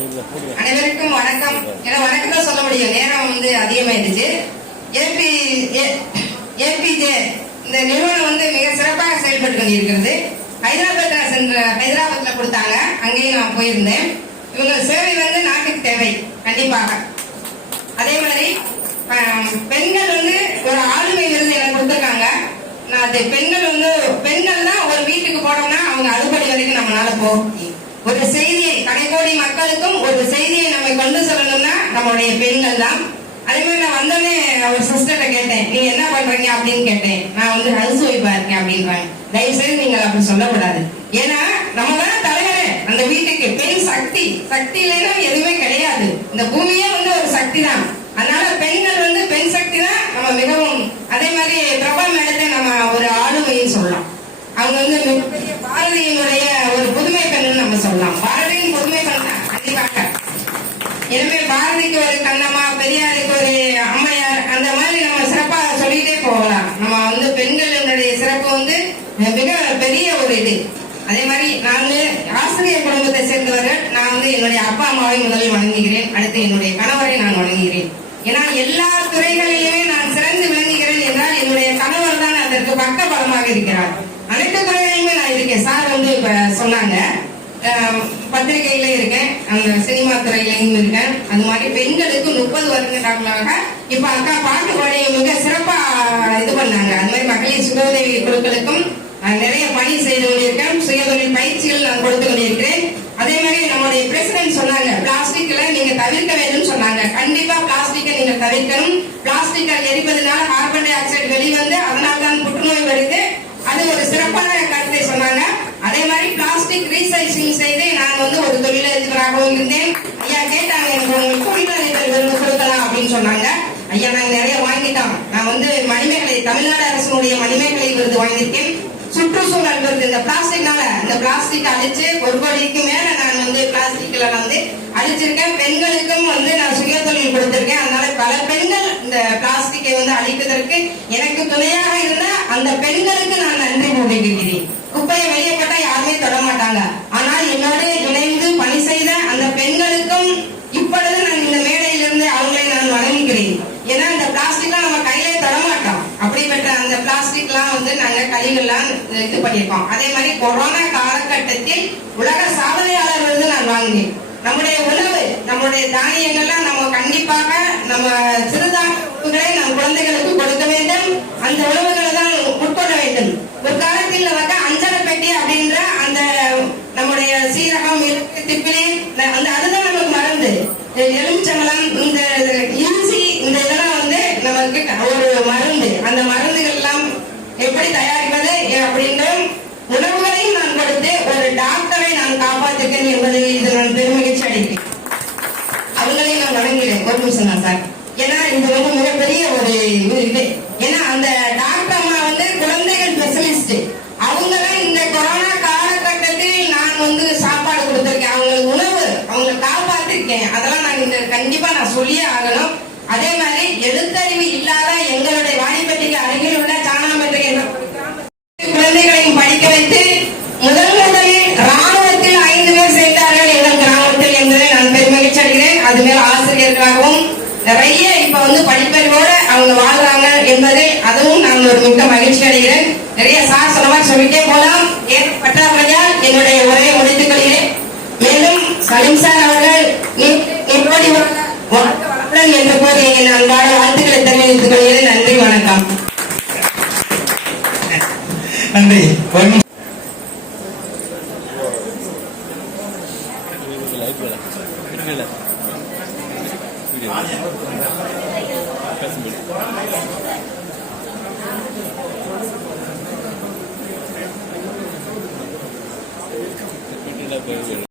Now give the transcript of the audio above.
அனைவருக்கும் வணக்கம். ஏன்னா வணக்கம் தான் சொல்ல முடியும், நேரம் அதிகமாயிடுச்சு. ஏபிஜே இந்த நிறுவனம் மிக சிறப்பாக செயல்பட்டு கொண்டிருக்கிறது. ஹைதராபாத்ல கொடுத்தாங்க, அங்கேயும் நான் போயிருந்தேன். இவங்க சேவை நாட்டுக்கு தேவை கண்டிப்பாக. அதே மாதிரி பெண்கள் ஒரு ஆளுமை விருது எனக்கு கொடுத்துருக்காங்க. நான் அது பெண்கள் தான் ஒரு வீட்டுக்கு போனோம்னா அவங்க அறுபடி வரைக்கும் நம்மளால போக ஒரு செய்தியை கடைக்கோடி மக்களுக்கும் ஒரு செய்தியை நம்ம கொண்டு சொல்லணும்னா நம்மளுடைய பெண்கள் தான். அதே மாதிரி நான் வந்தோடனே ஒரு சிஸ்டர்கிட்ட கேட்டேன், நீங்க என்ன பண்றீங்க அப்படின்னு கேட்டேன். நான் ஹவுஸ் ஒய்ஃபா இருக்கேன் அப்படின்றாங்க. தயவு செய்து நீங்கள் அப்படி சொல்லக்கூடாது. ஏன்னா நம்ம தான் தலைவரே அந்த வீட்டுக்கு. பெண் சக்தி, சக்தி இல்லைன்னா எதுவுமே கிடையாது. இந்த பூமியே ஒரு சக்தி தான். அதனால பெண்கள் பெண் சக்தி தான் நம்ம மிகவும். அதே மாதிரி பிரபா மேடத்தை நம்ம ஒரு ஆளுமைன்னு சொல்லலாம். அவங்க மிகப்பெரிய பாரதியினுடைய ஒரு புதுமை பெண் நம்ம சொல்லலாம். பாரதியின் புதுமை பெண் கண்டிப்பாக. எனவே பாரதிக்கு ஒரு கண்ணம்மா, பெரியாருக்கு ஒரு அம்மையார், அந்த மாதிரி நம்ம சிறப்பா சொல்லிட்டே போகலாம். நம்ம பெண்களுடைய சிறப்பு மிக பெரிய ஒரு இது. அதே மாதிரி நான் ஆசிரியர் குடும்பத்தை சேர்ந்தவர்கள். நான் என்னுடைய அப்பா அம்மாவை முதலில் வணங்குகிறேன். அடுத்து என்னுடைய கணவரை நான் வணங்குகிறேன். ஏன்னா எல்லா துறைகளிலுமே நான் சிறந்து விளங்குகிறேன் என்றால் என்னுடைய கணவர் தான் அதற்கு பக்க பலமாக இருக்கிறார். அனைத்து துறைகளிலுமே நான் இருக்கேன். சார் இப்ப சொன்னாங்க, பத்திரிகையில இருக்கேன், அந்த சினிமா துறையிலையும் இருக்கேன். அது மாதிரி பெண்களுக்கு 30 வருடங்களாக இப்ப அக்கா பாட்டு பாடி மிக சிறப்பா இது பண்ணாங்க. அது மாதிரி மகளிர் சுய உதவி குழுக்களுக்கும் நிறைய பணி செய்து கொண்டிருக்கேன். சுயதொழில் பயிற்சிகள் நான் கொடுத்து கொண்டிருக்கிறேன். அதே மாதிரி நம்முடைய பிரசிடென்ட் சொன்னாங்க, பிளாஸ்டிக்ல நீங்க தவிர்க்க வேண்டும் சொன்னாங்க. கண்டிப்பா பிளாஸ்டிக்கை நீங்க தவிர்க்கணும். பிளாஸ்டிக்கை எரிப்பதனால கார்பன் டை ஆக்சைடு வெளிவந்து அதனால தான் புற்றுநோய் வருது. அது ஒரு சிறப்பான கருத்தை சொன்னாங்க. அதே மாதிரி பிளாஸ்டிக் ரீசைக்ளிங் செய்து நான் ஒரு தொழிலதிபராகவும் இருந்தேன். ஐயா கேட்டாங்க, எனக்கு உங்களுக்கு தொழிலாளர்கள் விருது கொடுக்கலாம் அப்படின்னு சொன்னாங்க. ஐயா நாங்க நிறைய வாங்கிட்டோம். நான் மணிமேகலை, தமிழ்நாடு அரசினுடைய மணிமேகலை விருது வாங்கியிருக்கேன். சுற்றுச்சூழல் விருது. இந்த பிளாஸ்டிக்னால இந்த பிளாஸ்டிக் அழிச்சு 1 கோடிக்கு மேல நான் பிளாஸ்டிக்ல அழிச்சிருக்கேன். பெண்களுக்கும் நான் சுய தொழில் கொடுத்திருக்கேன். அதனால பல பெண்கள் இந்த பிளாஸ்டிக்கை அழிப்பதற்கு எனக்கு துணையாக இருந்த அந்த பெண்களுக்கு நான் நன்றி கூறுகிறேன். குப்பையை வெளியே போட்டா யாருமே தொட மாட்டாங்க. ஆனால் என்னோட இணைந்து பணி செய்த அந்த பெண்களுக்கும் இப்பொழுது நான் இந்த மேடையிலிருந்து அவங்களை நான் வணங்குகிறேன். ஏன்னா இந்த பிளாஸ்டிக்லாம் நம்ம கையிலே தொடமாட்டோம். அப்படிப்பட்ட அந்த பிளாஸ்டிக்லாம் நாங்க கைகள்லாம் இது பண்ணியிருக்கோம். அதே மாதிரி கொரோனா காலகட்டத்தில் உலக சாதனையாளர் நான் வாங்கினேன். நம்முடைய உணவு, நம்முடைய தானியங்கள்லாம் நம்ம கண்டிப்பாக நம்ம சிறுதானியங்களை நம் குழந்தைகளுக்கு கொடுக்க வேண்டும். அந்த உணவுகளை தான் உட்கொள்ள வேண்டும். ஒரு காலத்தில் அஞ்சரை பெட்டி அப்படின்ற அந்த நம்முடைய சீரகம், திப்பிலி, அதுதான் நமக்கு மருந்து. எலுமிச்சம்பழம், இந்த இஞ்சி, இந்த இதெல்லாம் நமக்கு ஒரு மருந்து. அந்த மருந்துகள் எல்லாம் எப்படி தயாரிப்பது அப்படின்ற உணவுகளையும் நான் கொடுத்து ஒரு டாக்டரை நான் காப்பாற்றிருக்கேன் என்பது இது நான் பெருமகிழ்ச்சி அடைகிறேன். அவங்களையும் நான் வணங்குகிறேன். ஒரு நிமிஷம் தான் சார். ஏன்னா இது மிகப்பெரிய ஒரு இது. ஏன்னா அந்த டாக்டர் அம்மா குழந்தைகள் ஸ்பெஷலிஸ்ட். அவங்களாம் இந்த கொரோனா காலகட்டத்தில் நான் சாப்பாடு கொடுத்திருக்கேன். அவங்களுக்கு உணவு, அவங்களை காப்பாற்றிருக்கேன். அதெல்லாம் நான் கண்டிப்பா நான் சொல்லியே ஆகணும். அதே மாதிரி எழுத்தறிவு இல்லாத எங்களுடைய வாடிப்பட்டிக்கு அருகில் உள்ள சாணாமத்தை என்ற குழந்தைகளையும் படிக்க வைத்து முதலில் ராணுவத்தில் 5 பேர் சேர்ந்தார்கள் எங்கள் கிராமத்தில் என்பதை நான் பெருமகிழ்ச்சி அடைகிறேன். அது மேல் ஆசிரியர்களாகவும் நிறைய இப்ப படிப்பறிவோடு அவங்க வாழ்றாங்க என்பதை அதுவும் நான் ஒரு மிக்க மகிழ்ச்சி அடைகிறேன். நிறைய சார் சொன்ன மாதிரி சொல்லிட்டே போலாம். பற்றாக்குறையால் என்னுடைய உரையை முடித்துக் கொள்கிறேன். மேலும் சலீம் சார் அவர்கள் என்று கூறி என் அன்பான வாழ்த்துக்களை தெரிவித்துக் கொள்கிறேன். நன்றி, வணக்கம். நன்றி.